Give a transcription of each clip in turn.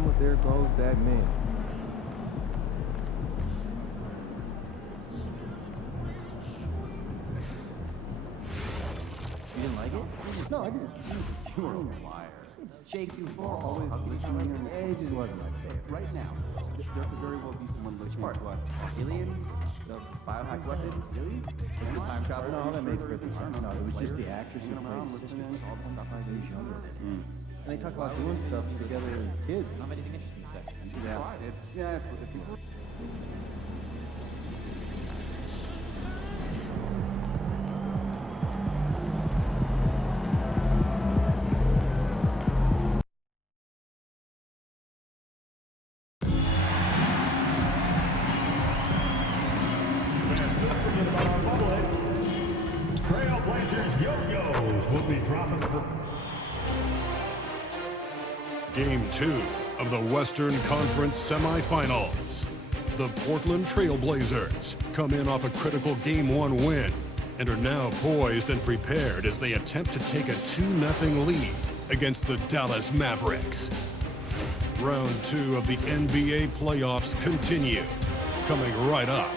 Mama, there goes that man. You didn't like it? No, I didn't. You were a liar. It's Jake Duval, always glitching in your age. It just wasn't my favorite. Right now, there could very well be someone listening to us. Aliens, the biohack weapons, the time travel. No, that makes perfect sense. No, it was just the actress who played Sister. All the stuff I was younger. And they talk about doing stuff together as kids. Not anything interesting to say. Yeah, it's important. Trailblazers yo-yos will be dropping for Game 2 of the Western Conference semifinals. The Portland Trailblazers come in off a critical Game 1 win and are now poised and prepared as they attempt to take a 2-0 lead against the Dallas Mavericks. Round 2 of the NBA playoffs continue, coming right up.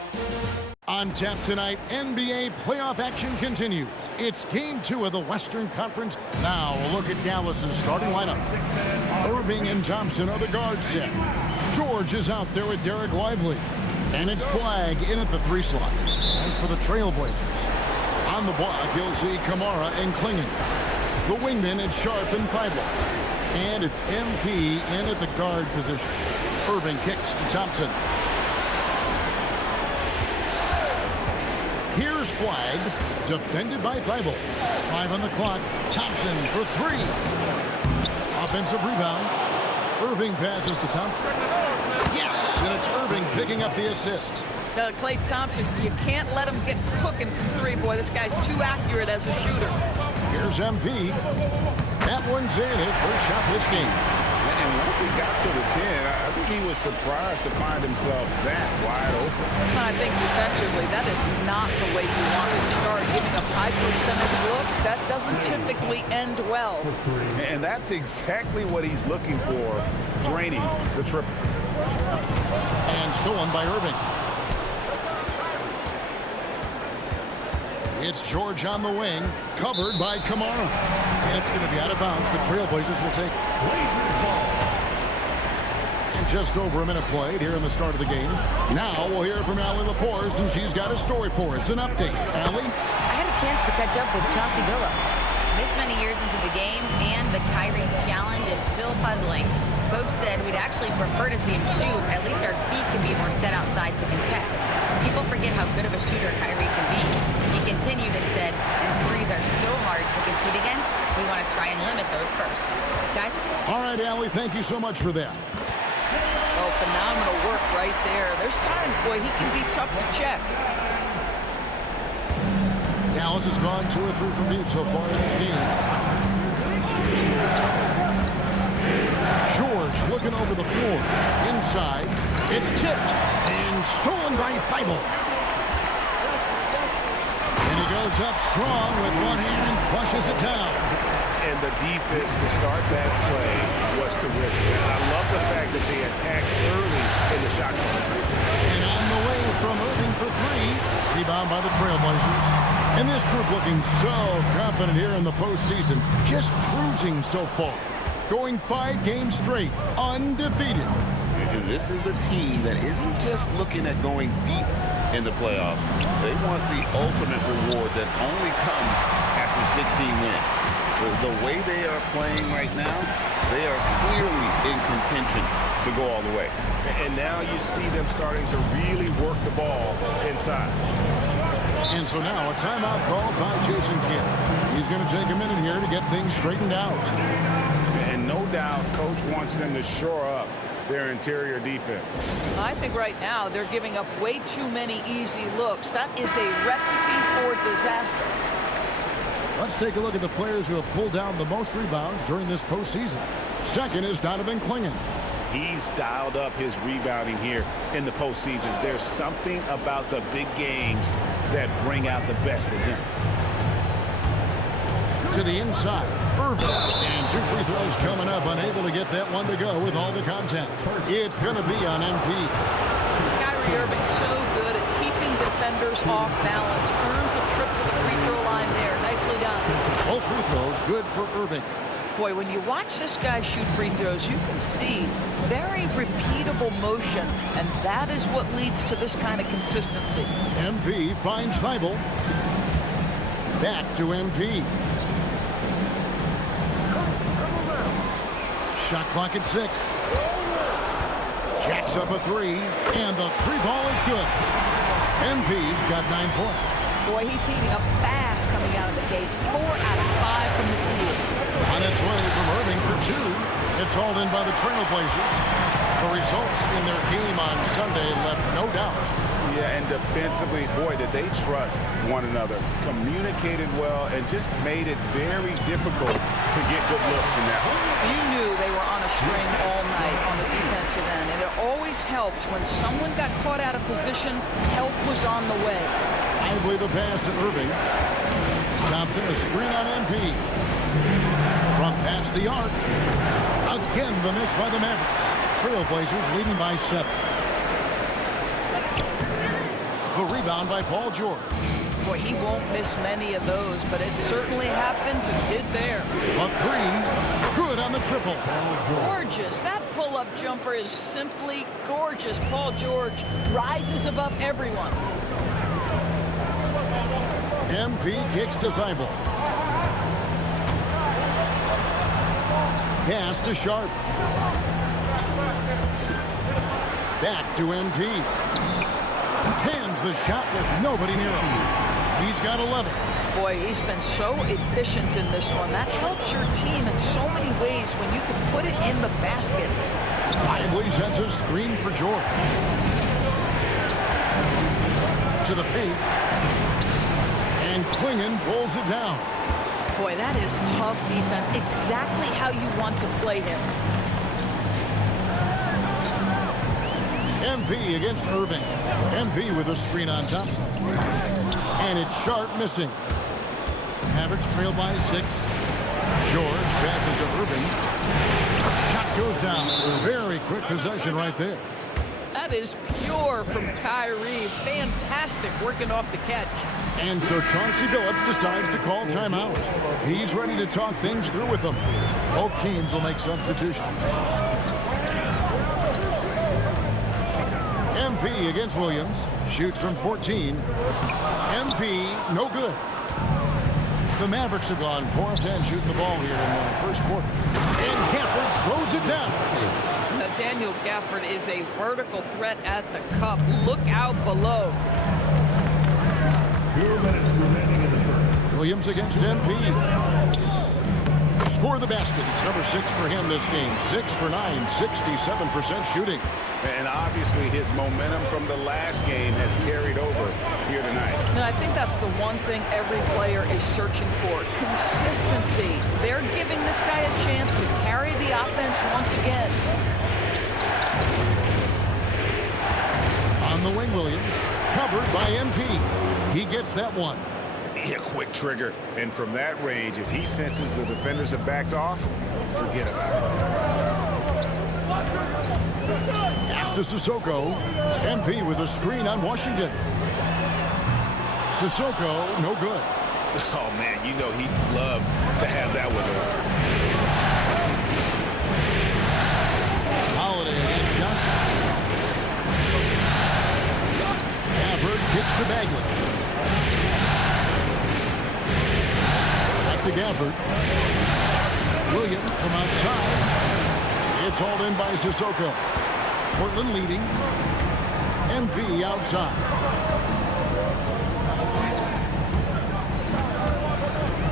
On tap tonight, NBA playoff action continues. It's Game 2 of the Western Conference. Now a look at Dallas's starting lineup. Irving and Thompson are the guard set. George is out there with Derek Lively. And it's Flagg in at the 3 slot. And for the Trailblazers, on the block, you'll see Kamara and Klingon. The wingmen, it's Sharp and Thibault. And it's MP in at the guard position. Irving kicks to Thompson. Here's Flagg, defended by Thibault. 5 on the clock. Thompson for 3. Offensive rebound. Irving passes to Thompson. Yes, and it's Irving picking up the assist. Klay Thompson, you can't let him get cooking from 3. Boy, this guy's too accurate as a shooter. Here's MP. That one's in, his first shot this game. And once he got to the 10, I think he was surprised to find himself that wide open. I think defensively, that is not the way you want to start. Giving up high percentage looks, that doesn't typically end well. And that's exactly what he's looking for, draining the triple. And stolen by Irving. It's George on the wing, covered by Kamara. And it's going to be out of bounds. The Trailblazers will take just over a minute played here in the start of the game. Now we'll hear from Allie LaForce, and she's got a story for us. An update. Allie? I had a chance to catch up with Chauncey Billups. This many years into the game, and the Kyrie challenge is still puzzling. Coach said we'd actually prefer to see him shoot. At least our feet can be more set outside to contest. People forget how good of a shooter Kyrie can be. He continued and said, and threes are so hard to compete against, we want to try and limit those first. Guys? All right, Allie, thank you so much for that. Oh, phenomenal work right there. There's times, boy, he can be tough to check. Dallas has gone 2 or 3 from deep so far in this game. George looking over the floor. Inside. It's tipped and stolen by Thibault. And he goes up strong with one hand and flushes it down. And the defense to start that play was terrific. And I love the fact that they attacked early in the shot clock. And on the way from Irving for 3. Rebound by the Trailblazers. And this group looking so confident here in the postseason. Just cruising so far. Going 5 games straight, undefeated. And this is a team that isn't just looking at going deep in the playoffs. They want the ultimate reward that only comes after 16 wins. The way they are playing right now, they are clearly in contention to go all the way. And now you see them starting to really work the ball inside. And so now a timeout called by Jason Kidd. He's going to take a minute here to get things straightened out. And no doubt, Coach wants them to shore up their interior defense. I think right now they're giving up way too many easy looks. That is a recipe for disaster. Let's take a look at the players who have pulled down the most rebounds during this postseason. Second is Donovan Klingon. He's dialed up his rebounding here in the postseason. There's something about the big games that bring out the best in him. To the inside. Irving. And 2 free throws coming up. Unable to get that one to go with all the contact. It's going to be on MP. Kyrie Irving so good at keeping defenders off balance. Earns a trip to the free throw line there. Nicely done. All free throws good for Irving. Boy, when you watch this guy shoot free throws, you can see very repeatable motion, and that is what leads to this kind of consistency. MP finds Thibault. Back to MP. Shot clock at 6. Jacks up a 3, and the 3 ball is good. MP's got 9 points. Boy, he's heating up fast coming out of the gate. 4 out of 5 from the field. On its way from Irving for 2. It's hauled in by the Trailblazers. The results in their game on Sunday left no doubt. Yeah, and defensively, boy, did they trust one another. Communicated well and just made it very difficult to get good looks in that one. You knew they were on a string all night on the defensive end, and it always helps when someone got caught out of position, help was on the way. Lively the pass to Irving. Thompson a screen on MP. From past the arc. Again, the miss by the Mavericks. Trailblazers leading by 7. The rebound by Paul George. Boy, he won't miss many of those, but it certainly happens and did there. A 3. Good on the triple. Gorgeous. That pull-up jumper is simply gorgeous. Paul George rises above everyone. MP kicks to Thibault. Pass to Sharp. Back to MP. Cans the shot with nobody near him. He's got 11. Boy, he's been so efficient in this one. That helps your team in so many ways when you can put it in the basket. Lively sends a screen for George. To the paint. And Klingon pulls it down. Boy, that is tough defense. Exactly how you want to play him. MP against Irving. MP with a screen on Thompson. And it's Sharp missing. Mavericks trail by 6. George passes to Irving. Shot goes down. Very quick possession right there. That is pure from Kyrie. Fantastic working off the catch. And so Chauncey Billups decides to call timeout. He's ready to talk things through with them. Both teams will make substitutions. MP against Williams. Shoots from 14. MP, no good. The Mavericks have gone 4 of 10 shooting the ball here in the first quarter. And Gafford throws it down. Daniel Gafford is a vertical threat at the cup. Look out below. 2 minutes remaining in the first. Williams against MP. Score the basket. It's number 6 for him this game. 6 for 9, 67% shooting. And obviously his momentum from the last game has carried over here tonight. And I think that's the one thing every player is searching for. Consistency. They're giving this guy a chance to carry the offense once again. On the wing, Williams. Covered by MP. He gets that one. Yeah, quick trigger. And from that range, if he senses the defenders have backed off, forget about it. Pass to Sissoko. MP with a screen on Washington. Sissoko, no good. Oh, man, you know he'd love to have that one on. Holiday against Johnson. Gafford kicks to Bagley. Back to Gafford. Williams from outside. It's hauled in by Sissoko. Portland leading. MP outside.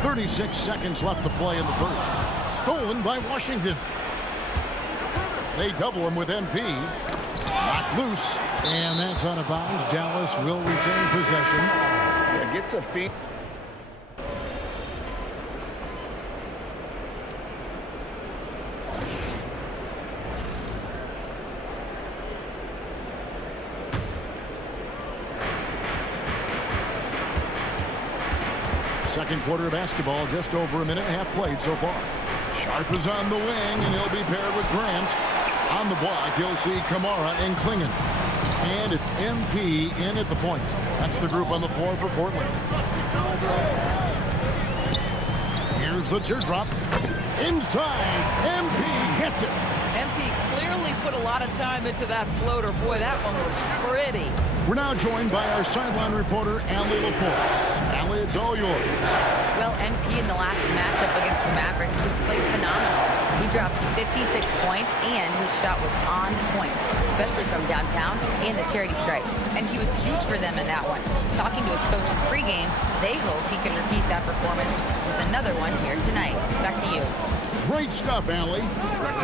36 seconds left to play in the first. Stolen by Washington. They double him with MP. Knocked loose. And that's out of bounds. Dallas will retain possession. Yeah, gets a feet. second quarter of basketball, just over a minute and a half played so far. Sharp is on the wing, and he'll be paired with Grant. On the block, you'll see Kamara and Klingon. And it's MP in at the point. That's the group on the floor for Portland. Here's the teardrop. Inside, MP gets it. MP clearly put a lot of time into that floater. Boy, that one was pretty. We're now joined by our sideline reporter, Allie LaForce. Allie, it's all yours. Well, MP in the last matchup against the Mavericks just played phenomenal. He dropped 56 points, and his shot was on point, especially from downtown and the charity stripe. And he was huge for them in that one. Talking to his coaches pregame, they hope he can repeat that performance with another one here tonight. Back to you. Great stuff, Allie.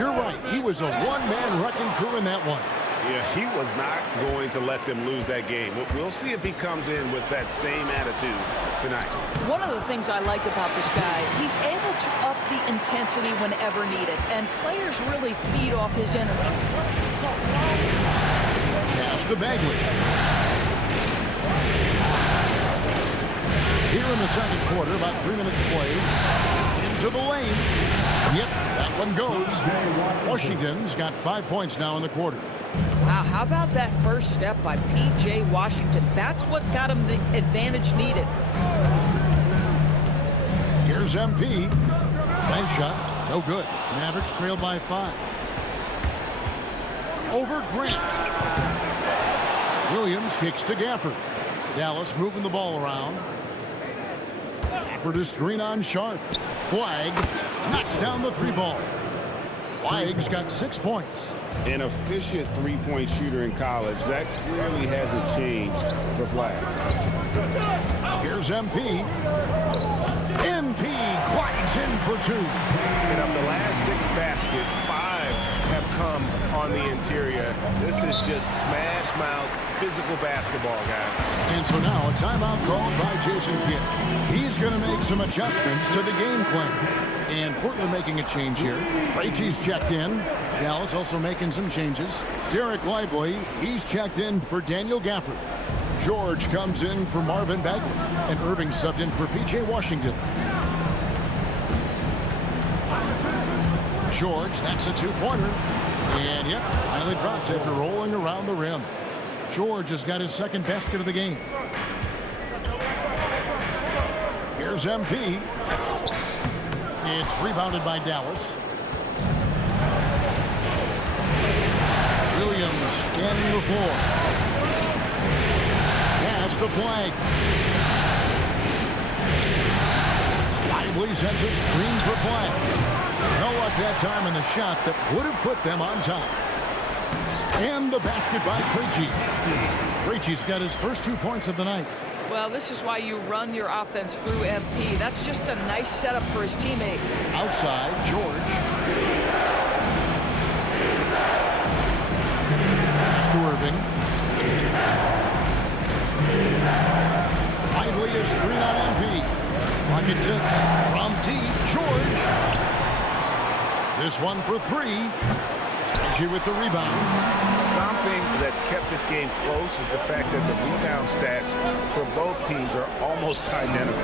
You're right. He was a one-man wrecking crew in that one. Yeah, he was not going to let them lose that game. We'll see if he comes in with that same attitude tonight. One of the things I like about this guy, he's able to up the intensity whenever needed, and players really feed off his energy. Pass to Bagley. Here in the second quarter, about 3 minutes played. Into the lane. Yep, that one goes. Washington's got 5 points now in the quarter. Wow, how about that first step by P.J. Washington? That's what got him the advantage needed. Here's MP. Bank shot, no good. Mavericks trailed by 5. Over Grant. Williams kicks to Gafford. Dallas moving the ball around. Gafford is screen on Sharp. Flag knocks down the 3-ball. Flag's got 6 points. An efficient three-point shooter in college. That clearly hasn't changed for Flag. Here's MP. MP glides in for 2. And of the last 6 baskets, 5 have come on the interior. This is just smash-mouth physical basketball, guys. And so now a timeout called by Jason Kidd. He's going to make some adjustments to the game plan. And Portland making a change here. Krejci's checked in. Dallas also making some changes. Derek Lively, he's checked in for Daniel Gafford. George comes in for Marvin Bagley. And Irving subbed in for P.J. Washington. George, that's a 2-pointer. And yep, finally drops after rolling around the rim. George has got his second basket of the game. Here's MP. It's rebounded by Dallas. Williams scanning the floor. Pass to Flag. Lively sends a screen for Flag. No luck that time in the shot that would have put them on top. And the basket by Krejci. Krejci's got his first 2 points of the night. Well, this is why you run your offense through MP. That's just a nice setup for his teammate. Outside, George. Pass to Irving. Lively is screen on MP. Pocket 6 from deep. George. This one for 3. Krejci with the rebound. Something that's kept this game close is the fact that the rebound stats for both teams are almost identical.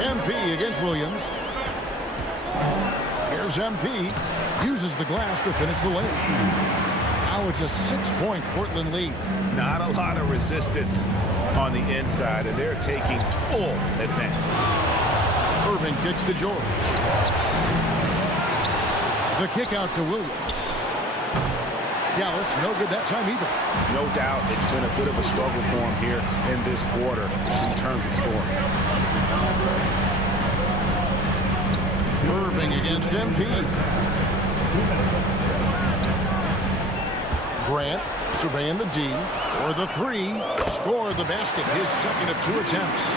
MP against Williams. Here's MP. Uses the glass to finish the lane. Now it's a 6-point Portland lead. Not a lot of resistance on the inside, and they're taking full advantage. Irving kicks to George. The kick out to Williams. Dallas, no good that time either. No doubt it's been a bit of a struggle for him here in this quarter in terms of scoring. Irving against MP. Grant surveying the D. Or the 3. Score the basket. His second of 2 attempts.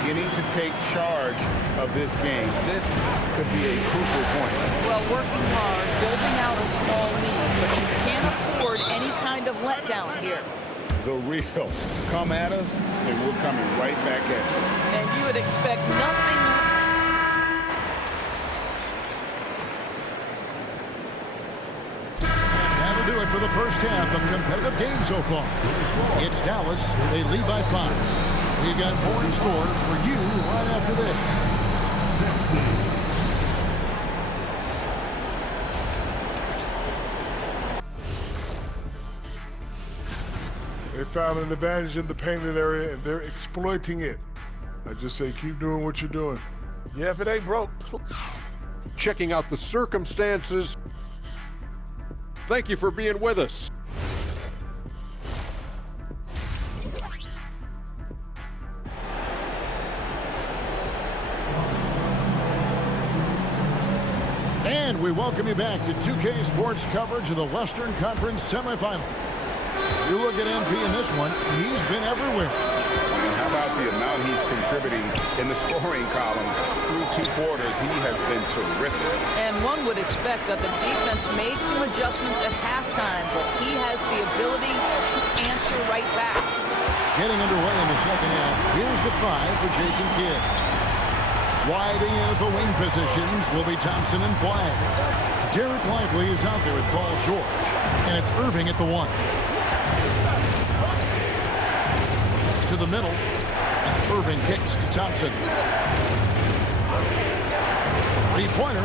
Beginning to take charge of this game. This could be a crucial point. Well, working hard, building out a small lead, but you can't afford any kind of letdown here. The real. Come at us, and we're coming right back at you. And you would expect nothing. That'll do it for the first half of competitive game so far. It's Dallas. They lead by 5. We've got more in store for you right after this. They found an advantage in the painted area, and they're exploiting it. I just say keep doing what you're doing. Yeah, if it ain't broke. Checking out the circumstances. Thank you for being with us. And we welcome you back to 2K Sports coverage of the Western Conference semifinals. You look at MP in this one, he's been everywhere. And how about the amount he's contributing in the scoring column through 2 quarters? He has been terrific. And one would expect that the defense made some adjustments at halftime, but he has the ability to answer right back. Getting underway in the second half, here's the 5 for Jason Kidd. Sliding in at the wing positions will be Thompson and Flagg. Derek Lively is out there with Paul George, and it's Irving at the 1. To the middle. Irving kicks to Thompson. 3-pointer.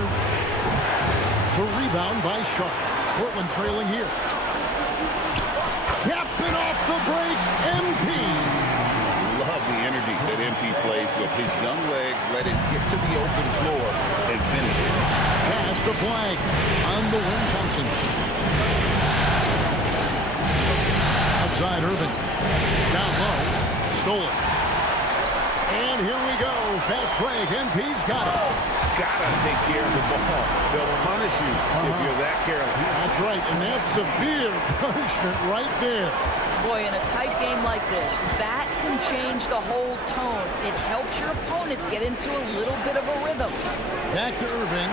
The rebound by Sharp. Portland trailing here. Captain off the break, MP. Love the energy that MP plays with. His young legs let it get to the open floor and finish it. Pass to Flagg. On the wing, Thompson. Outside Irving. Down low. Stolen. And here we go. Fast break. MP's got it. Gotta take care of the ball. They'll punish you if you're that careless. That's right. And that's severe punishment right there. Boy, in a tight game like this, that can change the whole tone. It helps your opponent get into a little bit of a rhythm. Back to Irving.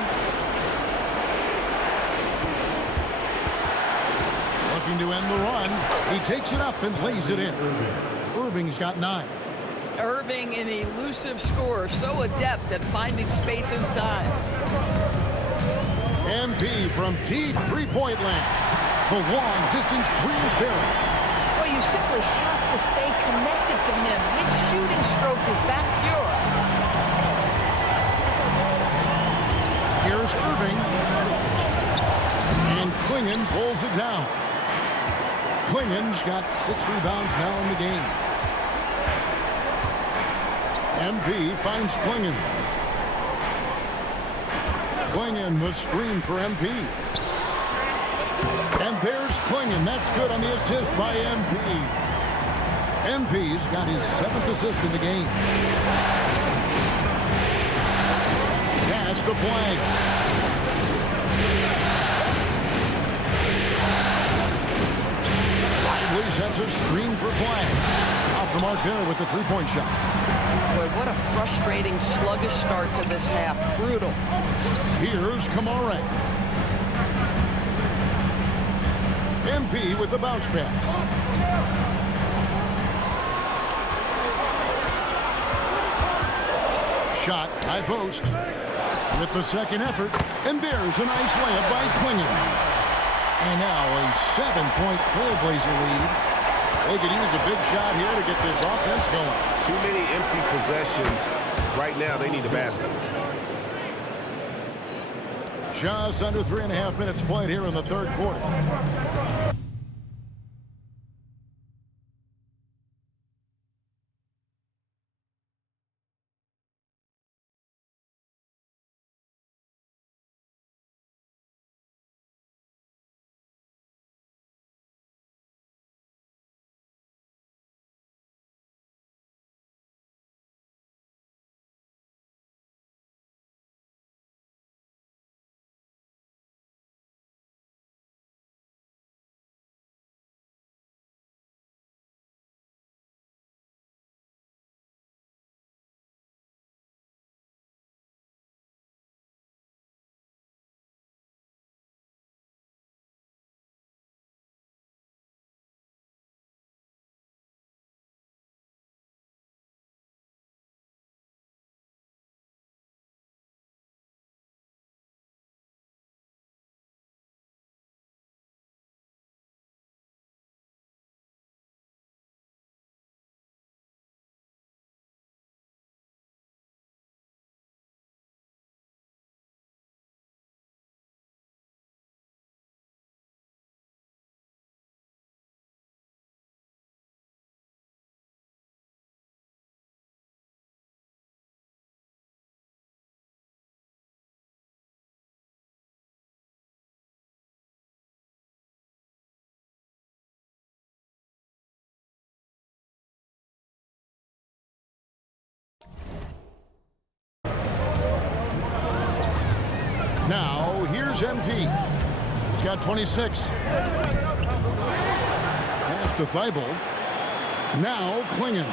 Looking to end the run. He takes it up and lays it in. Irving's got 9. Irving, an elusive scorer, so adept at finding space inside. MP from deep 3-point land. The long-distance 3 is buried. Well, you simply have to stay connected to him. His shooting stroke is that pure. Here's Irving. And Klingon pulls it down. Klingon's got 6 rebounds now in the game. MP finds Klingon. Klingon was screened for MP. And there's Klingon. That's good on the assist by MP. MP's got his 7th assist in the game. Pass to Flagg. Lively sets a screen for Flagg. Off the mark there with the 3-point shot. Boy, what a frustrating, sluggish start to this half. Brutal. Here's Kamara. MP with the bounce pass. Shot, high post. With the second effort, and there's a nice layup by Klingon. And now a 7-point Trailblazer lead. They could use a big shot here to get this offense going. Too many empty possessions. Right now, they need a basket. Just under 3.5 minutes played here in the third quarter. Now, here's MP. He's got 26. Pass to Thibault. Now, Klingon.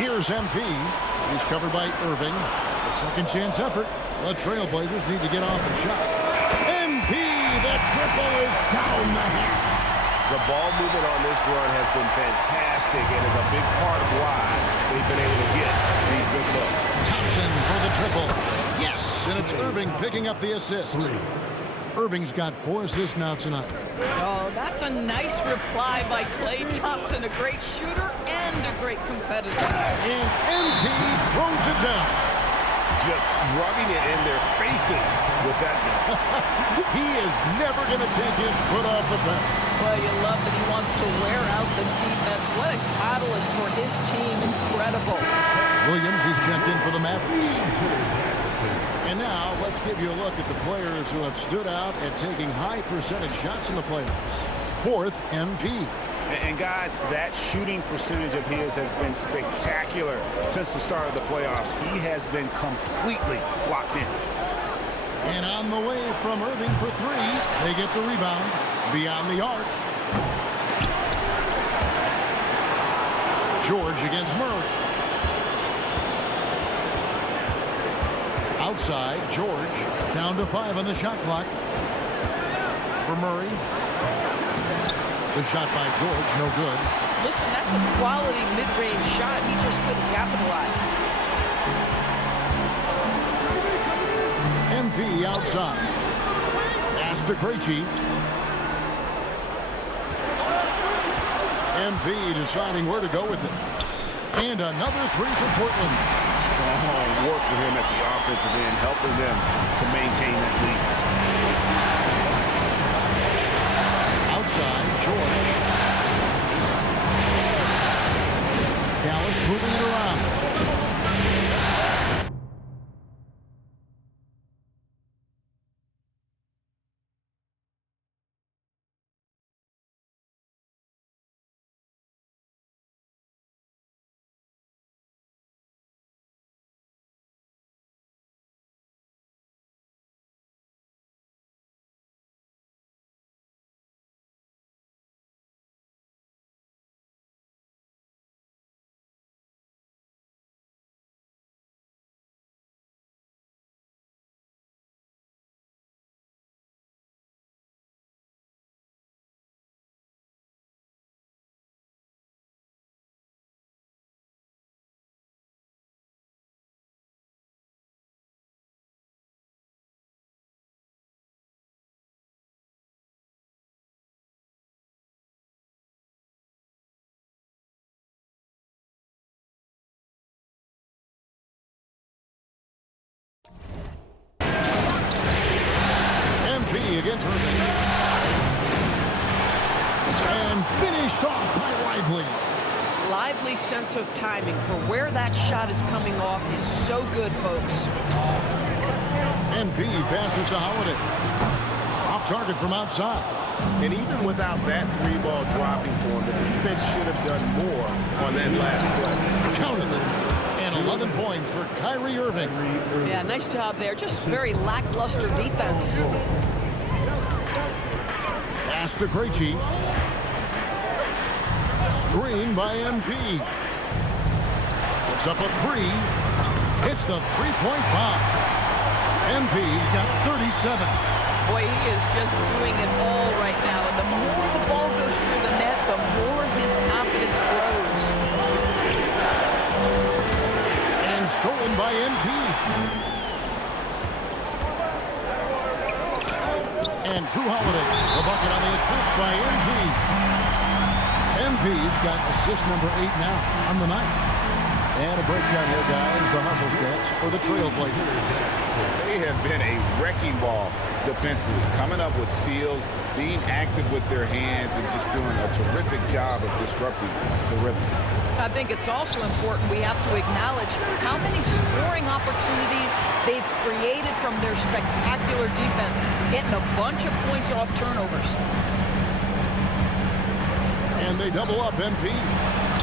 Here's MP. He's covered by Irving. A second chance effort. The Trailblazers need to get off a shot. MP, the triple is down the hatch. The ball movement on this run has been fantastic and is a big part of why they've been able to get these good looks. Thompson for the triple. Yes, and it's Irving picking up the assist. Irving's got 4 assists now tonight. Oh, that's a nice reply by Klay Thompson, a great shooter and a great competitor. And MP throws it down. Just rubbing it in their faces with that. He is never going to take his foot off the pedal. Well, you love that he wants to wear out the defense. What a catalyst for his team. Incredible. Williams, he's checked in for the Mavericks. And now, let's give you a look at the players who have stood out at taking high percentage shots in the playoffs. Fourth, MP. And guys, that shooting percentage of his has been spectacular since the start of the playoffs. He has been completely locked in. And on the way from Irving for 3, they get the rebound beyond the arc. George against Murray. Outside, George down to 5 on the shot clock. For Murray. The shot by George, no good. Listen, that's a quality mid-range shot. He just couldn't capitalize. MP outside. Pass to Krejci. MP deciding where to go with it. And another 3 for Portland. Strong work for him at the offensive end, helping them to maintain that lead. Outside, George. Dallas moving it around. Against Irving. And finished off by Lively. Lively's sense of timing for where that shot is coming off is so good, folks. MP passes to Holiday. Off target from outside. And even without that 3-ball dropping for him, the defense should have done more on that last play. Count it. And 11 points for Kyrie Irving. Yeah, nice job there. Just very lackluster defense. Pass to Krejci. Screen by MP. Puts up a 3. Hits the 3-point bomb. MP's got 37. Boy, he is just doing it all right now. And the more the ball goes through the net, the more his confidence grows. And stolen by MP. And Drew Holiday, the bucket on the assist by MP. MP's got assist number 8 now on the night. And a breakdown here, guys. The hustle stats for the Trailblazers. They have been a wrecking ball defensively, coming up with steals, being active with their hands, and just doing a terrific job of disrupting the rhythm. I think it's also important we have to acknowledge how many scoring opportunities they've created from their spectacular defense, getting a bunch of points off turnovers. And they double up MP.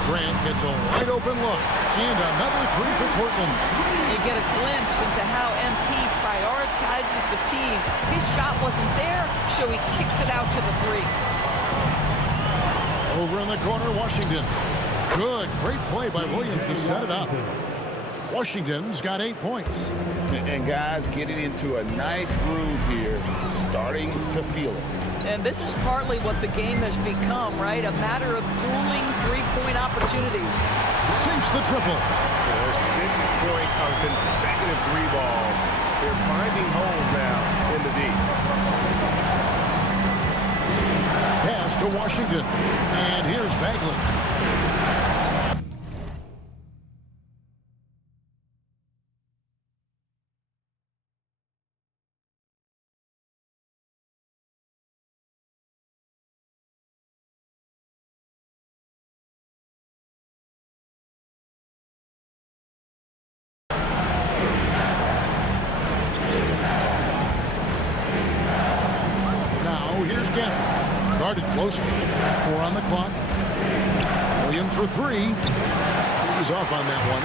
Grant gets a wide open look. And another three for Portland. You get a glimpse into how MP prioritizes the team. His shot wasn't there, so he kicks it out to the three. Over in the corner, Washington. Good, great play by Williams to set it up. Washington's got 8 points. And guys getting into a nice groove here, starting to feel it. And this is partly what the game has become, right? A matter of dueling three-point opportunities. Sinks the triple. There's 6 points on consecutive three balls. They're finding holes now in the D. Pass to Washington. And here's Bagley. Guarded closely. 4 on the clock. Williams for 3. He's off on that one.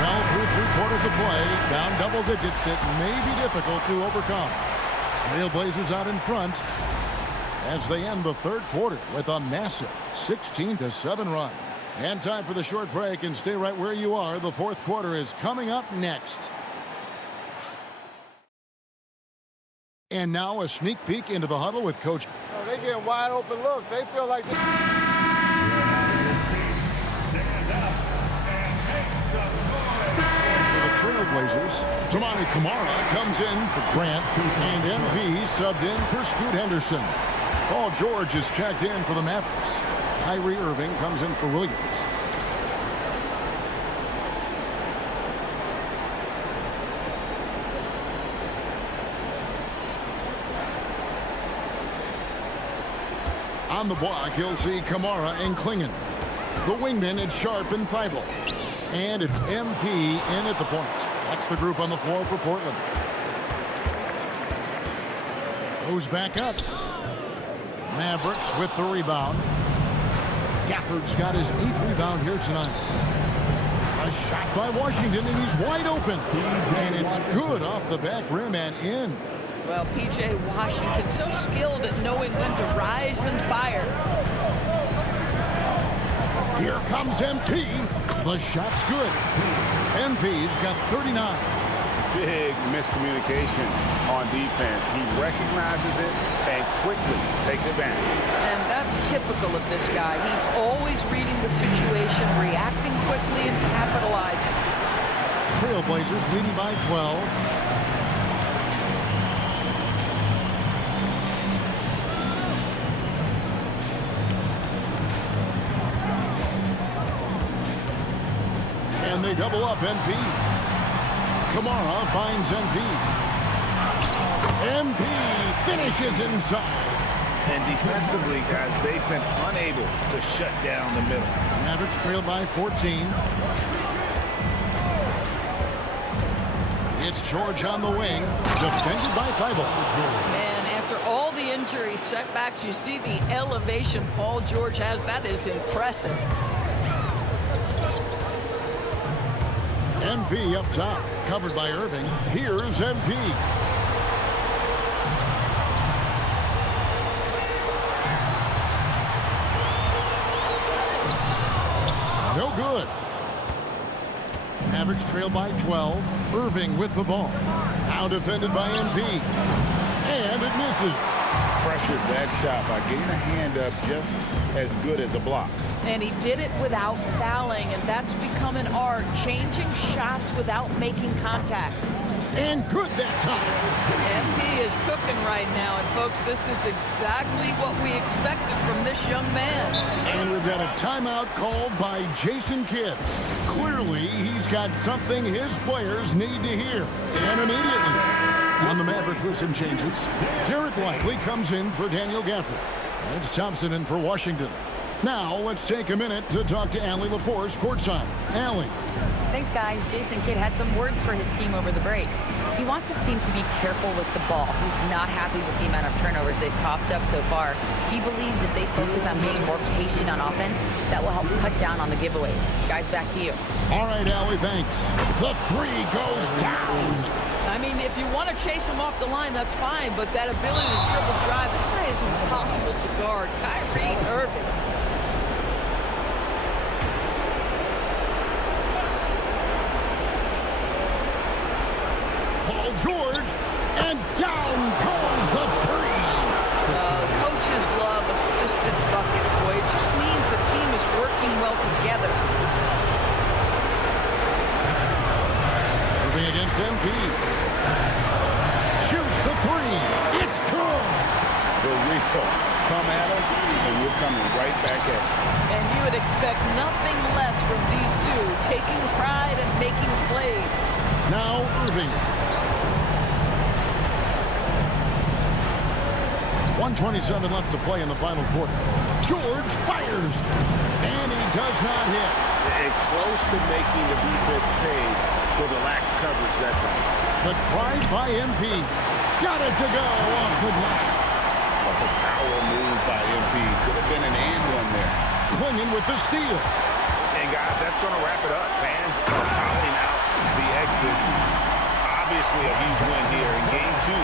Well, through 3/4 of play, down double digits, it may be difficult to overcome. Trailblazers out in front as they end the third quarter with a massive 16-7 run. And time for the short break, and stay right where you are. The fourth quarter is coming up next. And now a sneak peek into the huddle with Coach. Oh, they getting wide open looks. They feel like this. For the Trailblazers, Toumani Camara comes in for Grant, and MP subbed in for Scoot Henderson. Paul George is checked in for the Mavericks. Kyrie Irving comes in for Williams. On the block, you'll see Camara and Klingon. The wingmen, it's Sharp and Thibault. And it's MP in at the point. That's the group on the floor for Portland. Goes back up. Mavericks with the rebound. Gafford's got his 8th rebound here tonight. A shot by Washington, and he's wide open. And it's good off the back rim and in. Well, P.J. Washington, so skilled at knowing when to rise and fire. Here comes MP. The shot's good. MP's got 39. Big miscommunication on defense. He recognizes it and quickly takes it back. And that's typical of this guy. He's always reading the situation, reacting quickly, and capitalizing. Trailblazers leading by 12. And they double up MP. Camara finds MP. MP finishes inside. And defensively, guys, they've been unable to shut down the middle. Mavericks trail by 14. It's George on the wing, defended by Thibault. And after all the injury setbacks, you see the elevation Paul George has. That is impressive. MP up top, covered by Irving. Here's MP. No good. Mavericks trail by 12. Irving with the ball. Now defended by MP. And it misses. Pressured that shot by getting a hand up just as good as a block. And he did it without fouling, and that's become an art, changing shots without making contact. And good that time. MP is cooking right now, and folks, this is exactly what we expected from this young man. And we've got a timeout called by Jason Kidd. Clearly, he's got something his players need to hear. And immediately, on the Mavericks with some changes, Derek Lively comes in for Daniel Gafford. And it's Thompson in for Washington. Now let's take a minute to talk to Allie LaForce courtside. Allie. Thanks, guys. Jason Kidd had some words for his team over the break. He wants his team to be careful with the ball. He's not happy with the amount of turnovers they've coughed up so far. He believes if they focus on being more patient on offense, that will help cut down on the giveaways. Guys, back to you. All right, Allie, thanks. The three goes down. I mean, if you want to chase him off the line, that's fine, but that ability to dribble drive, this guy is impossible to guard. Kyrie Irving. Paul George, and down goes the three. Coaches love assisted buckets, boy. It just means the team is working well together. Moving against MP. Shoots the three. It's good. The real. Come at us, and we're coming right back at you. And you would expect nothing less from these two, taking pride and making plays. Now Irving. 1:27 left to play in the final quarter. George fires, and he does not hit. And close to making the defense pay for the lax coverage that time. The drive by MP. Got it to go off the glass. A power move by MP. Could have been an and one there. Clinging with the steal. And guys, that's going to wrap it up. Fans are pounding out the exits. Obviously a huge win here in game 2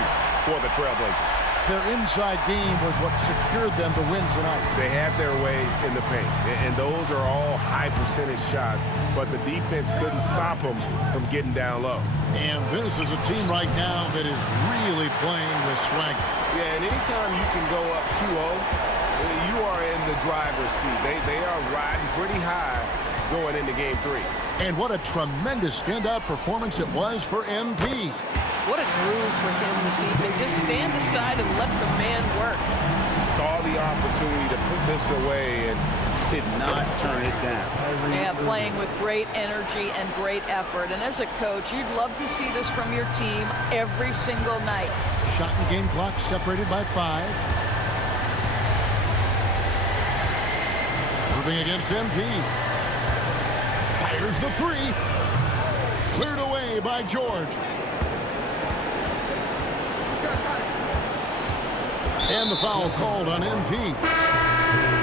for the Trailblazers. Their inside game was what secured them to win tonight. They had their way in the paint, and those are all high percentage shots, but the defense couldn't stop them from getting down low. And this is a team right now that is really playing with swagger. Yeah, and anytime you can go up 2-0, you are in the driver's seat. They are riding pretty high going into game 3. And what a tremendous standout performance it was for MP. What a groove for him this evening. Just stand aside and let the man work. Saw the opportunity to put this away and did not turn it down. Yeah, playing with great energy and great effort. And as a coach, you'd love to see this from your team every single night. Shot and game clock separated by 5. Irving against MP. Fires the three. Cleared away by George. And the foul called on MP.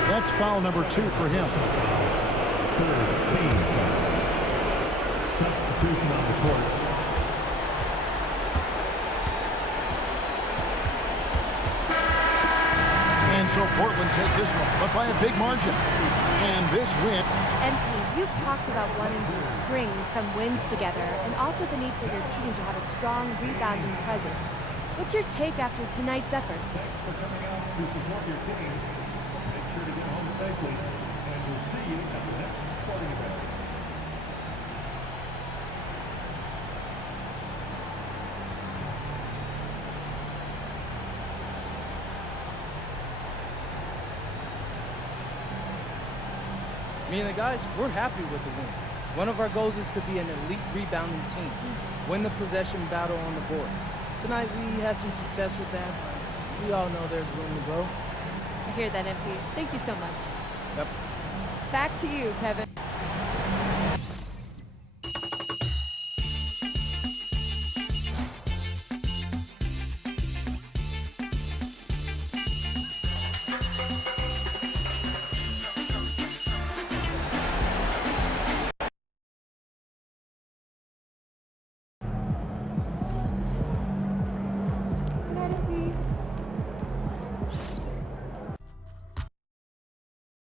That's foul number 2 for him. Third team foul. Substitution on the court. And so Portland takes this one, but by a big margin. And this win. MP, you've talked about wanting to string some wins together and also the need for your team to have a strong rebounding presence. What's your take after tonight's efforts? Thanks for coming out to support your team. Make sure to get home safely, and we'll see you at the next sporting event. Me and the guys, we're happy with the win. One of our goals is to be an elite rebounding team, win the possession battle on the boards. Tonight we had some success with that, but we all know there's room to grow. I hear that, MP. Thank you so much. Yep. Back to you, Kevin.